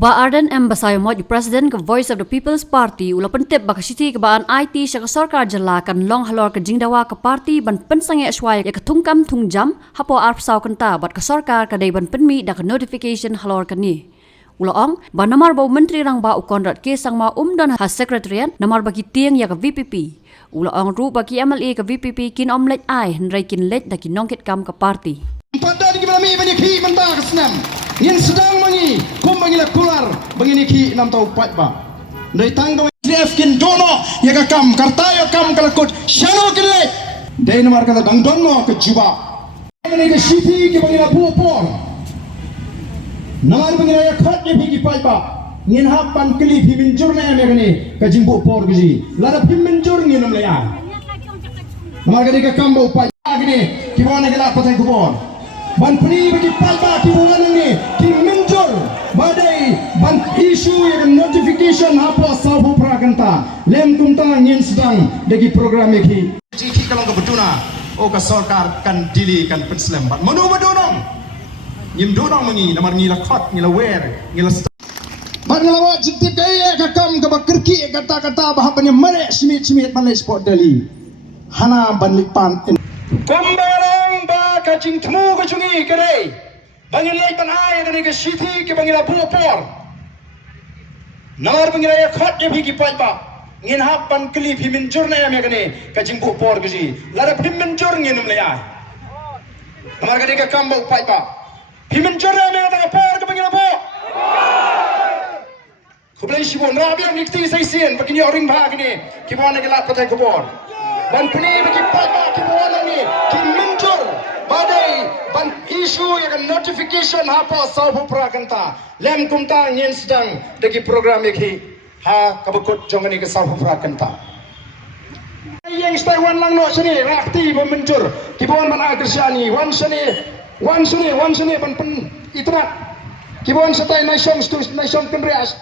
Uba Arden Ambassador Moj President ke Voice of the People's Party ula pentep bakasiti kebaan IT syaka sarkar jalakan long halor ke jingdawa ke parti ban pensange aswai ya ketungkam tungjam hapo arpsau kenta bat ke sarkar ke dai ban penmi dak notification halor ke ni. Ula ong ban namar bau menteri rang ba ukondrat ke sangma dan has sekretariat namar bagi tiang ya ke VPP. Ula ong ru bagi MLA ke VPP kin omlet ai hendrai kin let dak nongket kam ke parti. Pada di kami banyak ki mentah kesenam. Yang sedang mengi, kum mengilah kular, begini ki 6 tahun 4 ba. Dari tangga SDF kin dono, ya kam kartayo kam kalakut, shano kilet. Dari nomor kata dang dono ke juba. Mengi ke siti ke mengilah buopor. Nomor mengilah ya khat ye bigi 5 ba. Ngin hapan kili piminjur na ya ni, ke jimbo por gizi. Lara piminjur ngin namle ya. Nomor kali ke kam bau 5 gini, kibawan ke lapot ay kubon. Ban peni bagi palba kibuan ini ki menjur badai ban isu yang notification apa sabu prakanta lem kumta ngin sedang bagi program iki jiki kalau ke betuna o ka sarkar kan dili kan penslam bat manu badonong nyim donong mengi namar ngila khot ngila wer ngila ban ngila wa jitip kaya ka kam ka bakerki kata-kata bahabanya mare simit-simit malai sport dali hana ban lipan kumbarang ba kacing temu kacungi kere bangin lai pan ai kene ke siti ke bangila buopor namar bangila ya khat je bhi ki pa ngin hap pan kli phi min jur na ya me kene kacing buopor gji lara phi min jur ngin um le ai namar kene ke kam ba phi min jur na me ta por ke bangila bo khublai shibon rabi ang nikti sai sien bakini oring bha kene ki bon ke lat patai ko bor ban pni bagi pa ki bon ni ki minjur badai ban isu yang notification apa sabu prakanta lem kumta ngin sedang dagi program iki ha kabukut jongani ke sabu prakanta yang stai wan lang no sini rakti ban minjur ki bon ban agresani wan sini ban pen itrat ki bon stai naisong kenrias